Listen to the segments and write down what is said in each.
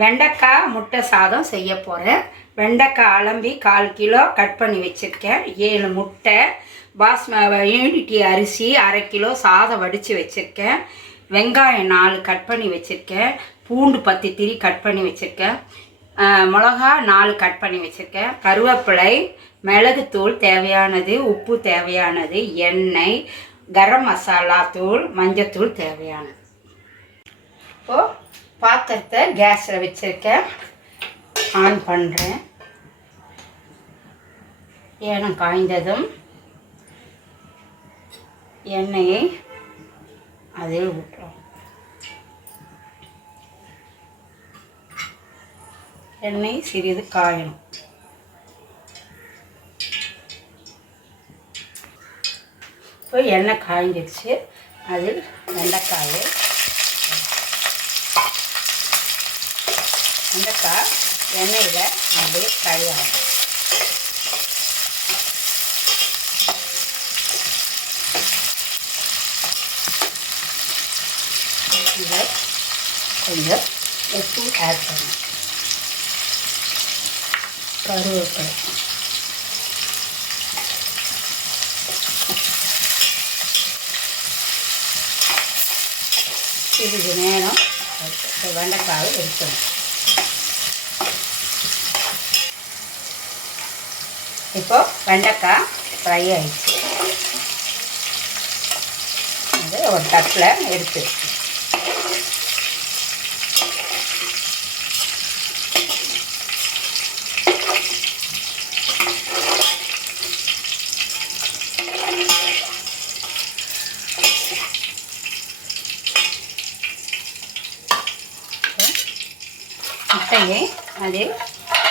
வெண்டைக்காய் முட்டை சாதம் செய்ய போகிறேன் வெண்டைக்காய் அலம்பி கால் கிலோ கட் பண்ணி வச்சுருக்கேன். ஏழு முட்டை பாஸ்ம யூனிட்டி அரிசி அரை கிலோ சாதம் வடித்து வச்சுருக்கேன். வெங்காயம் நாலு கட் பண்ணி வச்சுருக்கேன். பூண்டு பத்து திரி கட் பண்ணி வச்சுருக்கேன். மிளகா நாலு கட் பண்ணி வச்சுருக்கேன். கருவேப்பிலை மிளகுத்தூள் தேவையானது உப்பு தேவையானது எண்ணெய் கரம் மசாலா தூள் மஞ்சத்தூள் தேவையானது. இப்போது பாத்திரத்தை கேஸில் வச்சுருக்கேன். ஆன் பண்ணுறேன் ஏனம் காய்ந்ததும் எண்ணெயை அதில் விட்டுறோம் எண்ணெய் சிறிது காயணும். இப்போ எண்ணெய் காய்ஞ்சிருச்சு. அதில் வெண்டைக்காயை வெண்டைக்காய் எண்ணெயில் அப்படியே ஃப்ரை ஆகும். இதில் கொஞ்சம் உப்பு ஆட் பண்ணும் கருவேப்பிலை. சிறிது நேரம் வெண்டைக்காவை வெண்டைக்காயை எடுக்கணும் இப்போ வெண்டைக்காய் ஃப்ரை ஆயிடுச்சு. அது ஒரு தட்டில் எடுத்து முட்டையை அதில்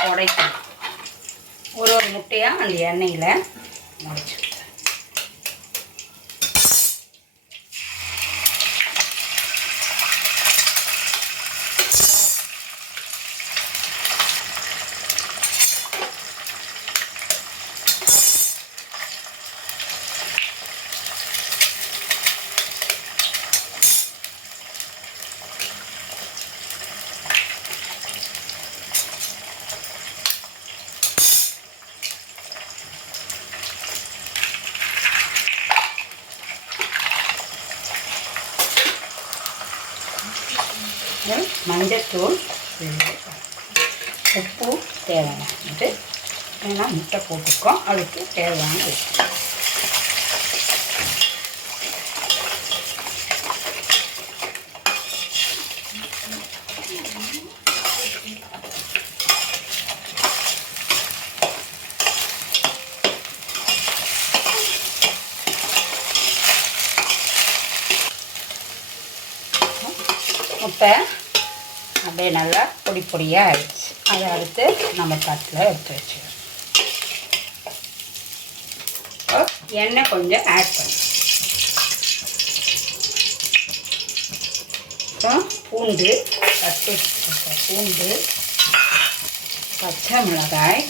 உடைக்கணும். ஒரு ஒரு முட்டையாக அந்த எண்ணெயில் முடிச்சு மஞ்சத்தூள் உப்பு தேவையானது ஏன்னா முட்டை போட்டுருக்கோம். அதுக்கு தேவையான உப்பு. முட்டை அப்படியே நல்லா பொடி பொடியாக ஆயிடுச்சு. அதை அடுத்து நம்ம தட்டில் எடுத்து வச்சுக்கணும். எண்ணெய் கொஞ்சம் ஆட் பண்ணும் பூண்டு கட்டு பூண்டு பச்சை மிளகாய்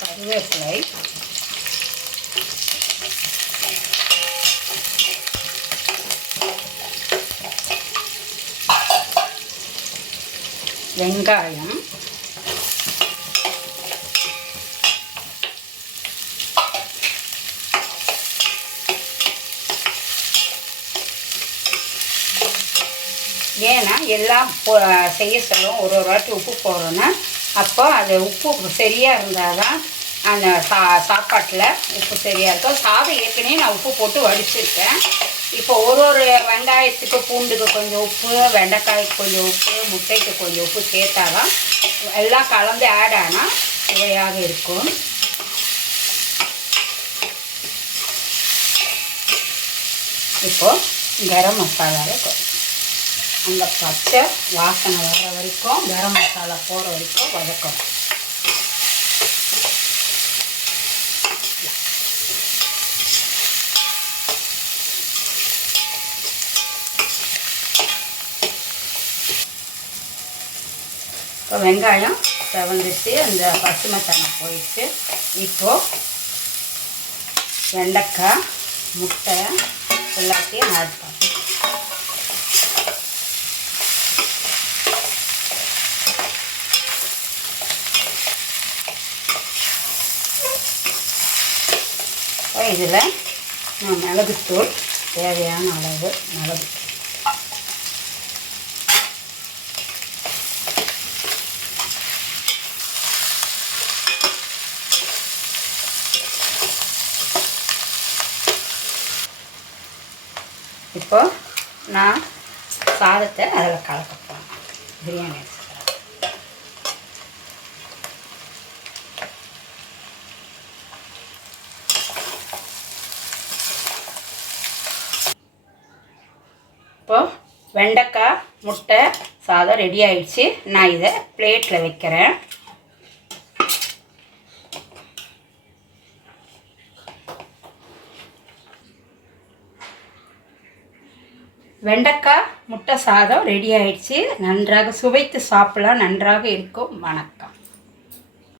கருவேப்பிலை வெங்காயம். ஏன்னா எல்லாம் செய்ய சொல்லுவோம். ஒரு ஒரு வாட்டி உப்பு போடுறோன்னா அப்போ அது உப்பு சரியாக இருந்தால் தான் அந்த சா சாப்பாட்டில் உப்பு சரியாக இருக்கும் சாதம் ஏற்கனவே நான் உப்பு போட்டு வடிச்சிருக்கேன். இப்போ ஒரு ஒரு வெங்காயத்துக்கு பூண்டுக்கு கொஞ்சம் உப்பு வெண்டைக்காய்க்கு கொஞ்சம் உப்பு முட்டைக்கு கொஞ்சம் உப்பு சேர்த்தா தான் எல்லாம் கலந்து ஆட் ஆனால் சுவையாக இருக்கும். இப்போ கரம் மசாலாவை அந்த பச்சை வாசனை வர்ற வரைக்கும் கரம் மசாலா போகிற வரைக்கும் வதக்கணும். இப்போ வெங்காயம் செவந்துட்டு அந்த பசுமைத்தனம் போயிட்டு இப்போது வெண்டைக்காய் முட்டை எல்லாத்தையும் ஆட் இதில் நான் மிளகுத்தூள் தேவையான அளவு மிளகு இப்போ நான் சாதத்தை அதில் கலக்க போகிறேன் பிரியாணி இப்போ வெண்டைக்காய் முட்டை சாதம் ரெடி ஆயிடுச்சு. நான் இதை பிளேட்டில் வைக்கிறேன். வெண்டைக்காய் முட்டை சாதம் ரெடி ஆயிடுச்சு. நன்றாக சுவைத்து சாப்பிடலாம். நன்றாக இருக்கும். வணக்கம்.